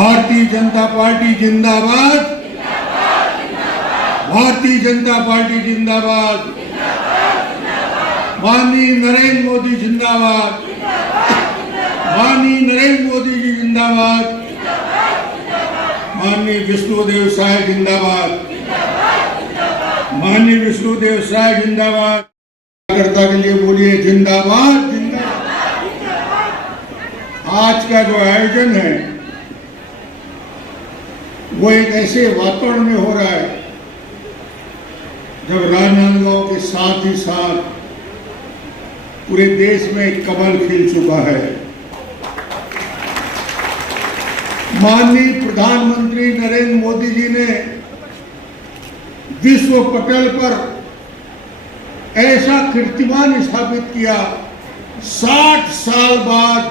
Bharatiya Janata party जिंदाबाद, Bharatiya Janata party जिंदाबाद, माननीय नरेंद्र मोदी जिंदाबाद, माननीय नरेंद्र मोदी जी जिंदाबाद, माननीय विष्णुदेव साय जिंदाबाद, माननीय विष्णुदेव साय जिंदाबाद। कार्यकर्ता के लिए बोलिए जिंदाबाद जिंदाबाद। आज का जो आयोजन है वो एक ऐसे वातावरण में हो रहा है जब राजनांदगांव के साथ ही साथ पूरे देश में कमल खिल चुका है। माननीय प्रधानमंत्री नरेंद्र मोदी जी ने विश्व पटल पर ऐसा कीर्तिमान स्थापित किया। 60 साल बाद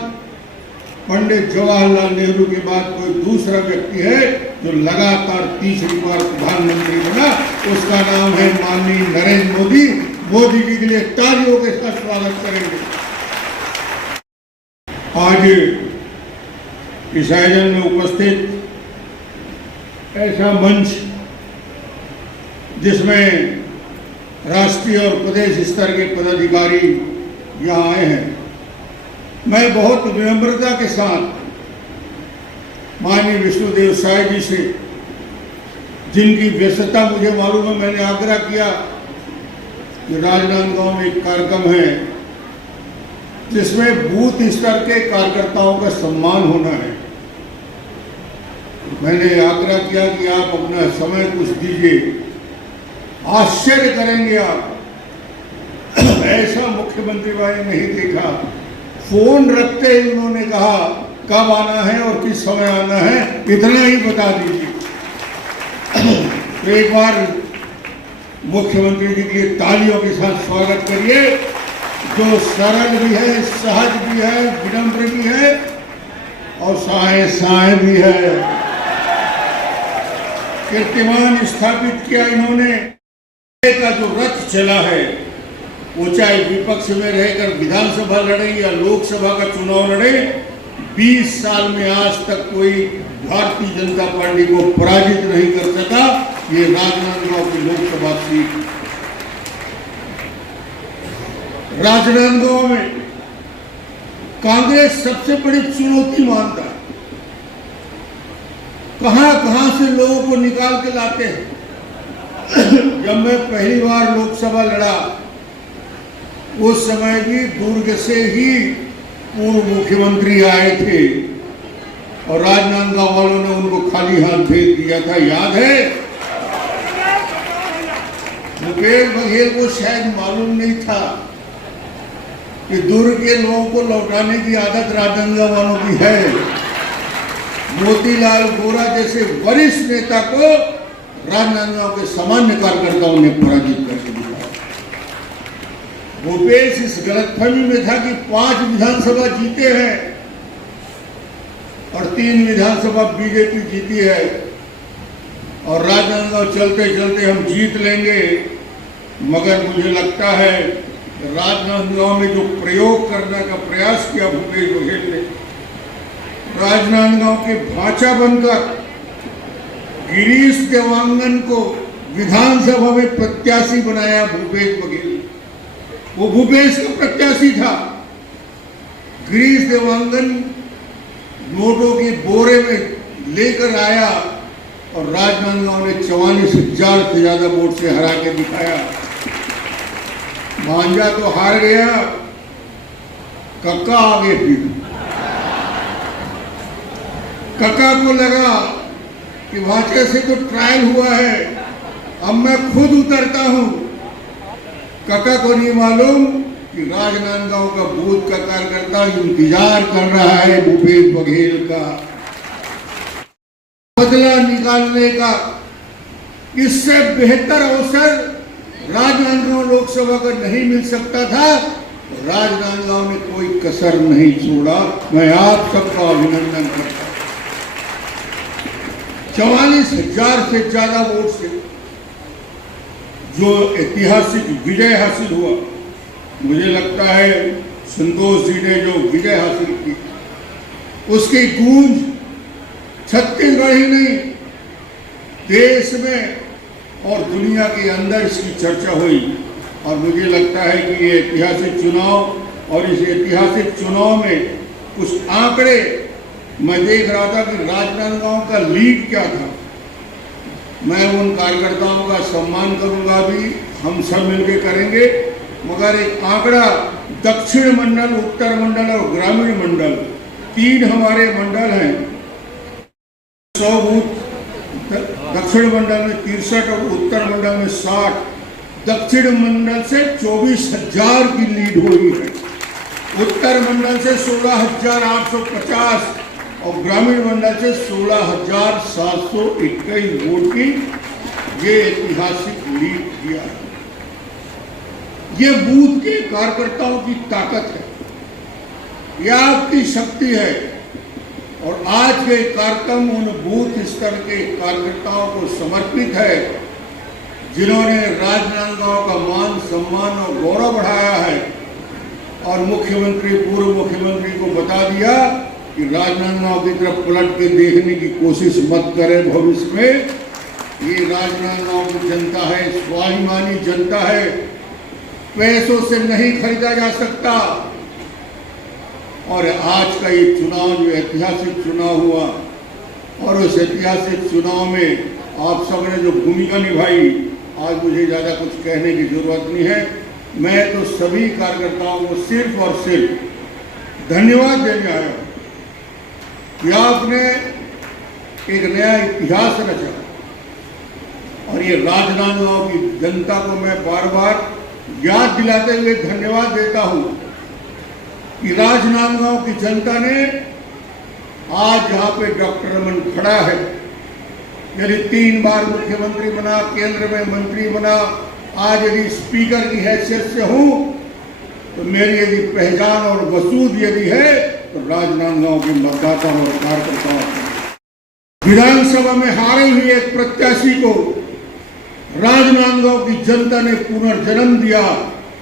पंडित जवाहरलाल नेहरू के बाद कोई दूसरा व्यक्ति है जो लगातार तीसरी बार प्रधानमंत्री बना, उसका नाम है माननीय नरेंद्र मोदी। मोदी जी के लिए तालियों के साथ स्वागत करेंगे। आज इस आयोजन में उपस्थित ऐसा मंच जिसमें राष्ट्रीय और प्रदेश स्तर के पदाधिकारी यहाँ आए हैं, मैं बहुत विनम्रता के साथ माननीय विष्णुदेव साय जी से, जिनकी व्यस्तता मुझे मालूम है, मैंने आग्रह किया कि राजनांदगांव में एक कार्यक्रम है जिसमें बूथ स्तर के कार्यकर्ताओं का सम्मान होना है। मैंने आग्रह किया कि आप अपना समय कुछ दीजिए। आश्चर्य करेंगे आप, ऐसा मुख्यमंत्री भाई नहीं देखा। फोन रखते ही उन्होंने कहा कब आना है और किस समय आना है, इतना ही बता दीजिए। तो एक बार मुख्यमंत्री जी के तालियों के साथ स्वागत करिए, जो सरल भी है, सहज भी है, विनम्र भी है और साए भी है। कीर्तिमान स्थापित किया इन्होंने। का जो रथ चला है वो चाहे विपक्ष में रहकर विधानसभा लड़े या लोकसभा का चुनाव लड़े, 20 साल में आज तक कोई भारतीय जनता पार्टी को पराजित नहीं कर सका। ये राजनांदगांव की लोकसभा सीट, राजनांदगांव में कांग्रेस सबसे बड़ी चुनौती मानता है। कहां से लोगों को निकाल के लाते हैं। जब मैं पहली बार लोकसभा लड़ा उस समय भी दुर्ग से ही पूर्व मुख्यमंत्री आए थे और राजनांदगांव वालों ने उनको खाली हाथ भेज दिया था, याद है? भूपेश बघेल को शायद मालूम नहीं था कि दुर्ग के लोगों को लौटाने की आदत राजनांदगांव वालों की है। मोतीलाल वोरा जैसे वरिष्ठ नेता को राजनांदगांव के सामान्य कार्यकर्ताओं ने पराजित करके दिखाया। भूपेश इस गलतफहमी में था कि 5 विधानसभा जीते हैं और 3 विधानसभा बीजेपी जीती है और राजनांदगांव चलते चलते हम जीत लेंगे। मगर मुझे लगता है राजनांदगांव में जो प्रयोग करने का प्रयास किया भूपेश बघेल ने, राजनांदगांव के भांचा बनकर गिरीश देवांगन को विधानसभा में प्रत्याशी बनाया भूपेश बघेल। वो भूपेश का प्रत्याशी था। गिरीश देवांगन नोटों के बोरे में लेकर आया और राजनांदगांव ने 44,000 से ज्यादा वोट से हरा के दिखाया। भांजा तो हार गया, कक्का आगे फिर। कक्का को लगा कि भांजे से तो ट्रायल हुआ है, अब मैं खुद उतरता हूं। कक्का को नहीं मालूम कि राजनांदगांव का बूथ का कार्यकर्ता इंतजार कर रहा है भूपेश बघेल का बदला निकालने का। इससे बेहतर अवसर राजनांदगांव लोकसभा का नहीं मिल सकता था। राजनांदगांव ने कोई कसर नहीं छोड़ा। मैं आप सबका अभिनंदन करता हूं। 44,000 से ज्यादा वोट से जो ऐतिहासिक विजय हासिल हुआ, मुझे लगता है संतोष जी ने जो विजय हासिल की उसकी गूंज छत्तीसगढ़ ही नहीं, देश में और दुनिया के अंदर इसकी चर्चा हुई। और मुझे लगता है कि ये ऐतिहासिक चुनाव और इस ऐतिहासिक चुनाव में कुछ आंकड़े मैं देख रहा था कि राजनांदगांव का लीड क्या था। मैं उन कार्यकर्ताओं का सम्मान करूंगा, भी हम सब मिलकर करेंगे, मगर एक आंकड़ा दक्षिण मंडल, उत्तर मंडल और ग्रामीण मंडल, 3 हमारे मंडल हैं। 100 बूथ दक्षिण मंडल में 63 और उत्तर मंडल में 60। दक्षिण मंडल से 24,000 की लीड हुई है, उत्तर मंडल से 16,850 और ग्रामीण मंडल से 16,721 वोट की ये ऐतिहासिक लीड किया है। ये बूथ के कार्यकर्ताओं की ताकत है, यह आपकी शक्ति है। और आज के कार्यक्रम उन बूथ स्तर के कार्यकर्ताओं को समर्पित है जिन्होंने राजनांदगांव का मान, सम्मान और गौरव बढ़ाया है। और मुख्यमंत्री, पूर्व मुख्यमंत्री को बता दिया कि राजनांदगांव की तरफ पलट के देखने की कोशिश मत करें भविष्य में। ये राजनांदगांव की जनता है, स्वाभिमानी जनता है, पैसों से नहीं खरीदा जा सकता। और आज का ये चुनाव जो ऐतिहासिक चुनाव हुआ, और उस ऐतिहासिक चुनाव में आप सबने जो भूमिका निभाई, आज मुझे ज़्यादा कुछ कहने की जरूरत नहीं है। मैं तो सभी कार्यकर्ताओं को सिर्फ और सिर्फ धन्यवाद देने आया हूँ कि आपने एक नया इतिहास रचा। और ये राजनांदगांव की जनता को मैं बार बार याद दिलाते हुए धन्यवाद देता हूँ कि राजनांदगांव की जनता ने आज यहाँ पे डॉक्टर रमन खड़ा है, यदि 3 बार मुख्यमंत्री बना, केंद्र में मंत्री बना, आज यदि स्पीकर की हैसियत से हूँ, तो मेरी यदि पहचान और वसूद यदि है तो राजनांदगांव के मतदाता और कार्यकर्ताओं को। विधानसभा में हारे हुए एक प्रत्याशी को राजनांदगांव की जनता ने पुनर्जन्म दिया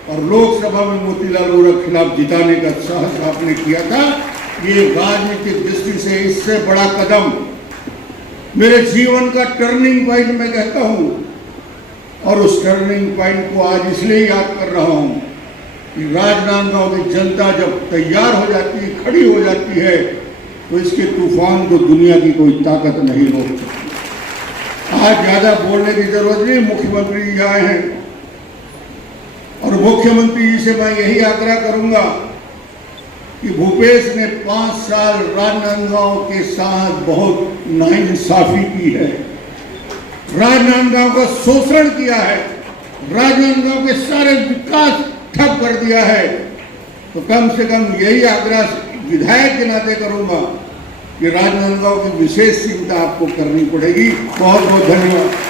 और लोकसभा में मोतीलाल वोरा के खिलाफ जिताने का साहस आपने किया था। ये राजनीतिक दृष्टि से इससे बड़ा कदम, मेरे जीवन का टर्निंग पॉइंट मैं कहता हूँ। और उस टर्निंग पॉइंट को आज इसलिए याद कर रहा हूँ कि राजनांदगांव की जनता जब तैयार हो जाती है, खड़ी हो जाती है, तो इसके तूफान को दुनिया की कोई ताकत नहीं रोक सकती। आज ज्यादा बोलने की जरूरत नहीं, मुख्यमंत्री जी आए हैं और मुख्यमंत्री जी से मैं यही आग्रह करूंगा कि भूपेश ने 5 साल राजनांदगांव के साथ बहुत नाइंसाफी की है, राजनांदगांव का शोषण किया है, राजनांदगांव के सारे विकास ठप कर दिया है। तो कम से कम यही आग्रह विधायक के नाते करूंगा कि राजनांदगांव की विशेष चिंता आपको करनी पड़ेगी। बहुत बहुत धन्यवाद।